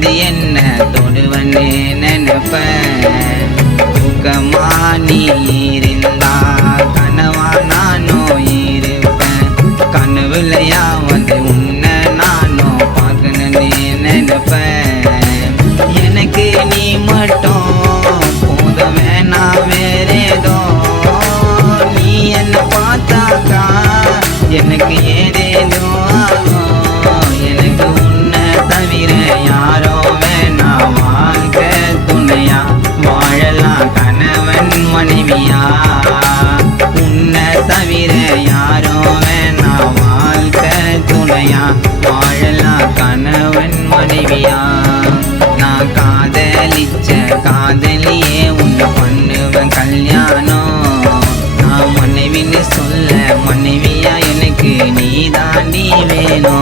வந்து என்ன தொடுவன்னு நினைப்பேன். தூக்கமா நீ இருந்தா கனவா நானும் இருப்பேன். கனவுலையா வந்து உன்னை நானும் பார்க்கணுன்னு நினைப்பேன். எனக்கு நீ மட்டும் போத வேணா வேறேதோ. நீ என்ன பார்த்தாக்கா எனக்கு ஏதேதோ ஆகும். எனக்கு உன்னை தவிர யாரோ வேணா வாழ்க்கை துணையா. வாழலாம் கணவன் மனைவியா. உன்னை தவிர யாரோ வேணா வாழ்க்கை துணையா. வாழலாம் கணவன் மனைவியா. நான் காதலிச்ச காதலியே உன்னை பண்ணுவேன் கல்யாணம். நான் மனைவின்னு சொல்ல மனைவியா எனக்கு நீ தாண்டி வேணும்.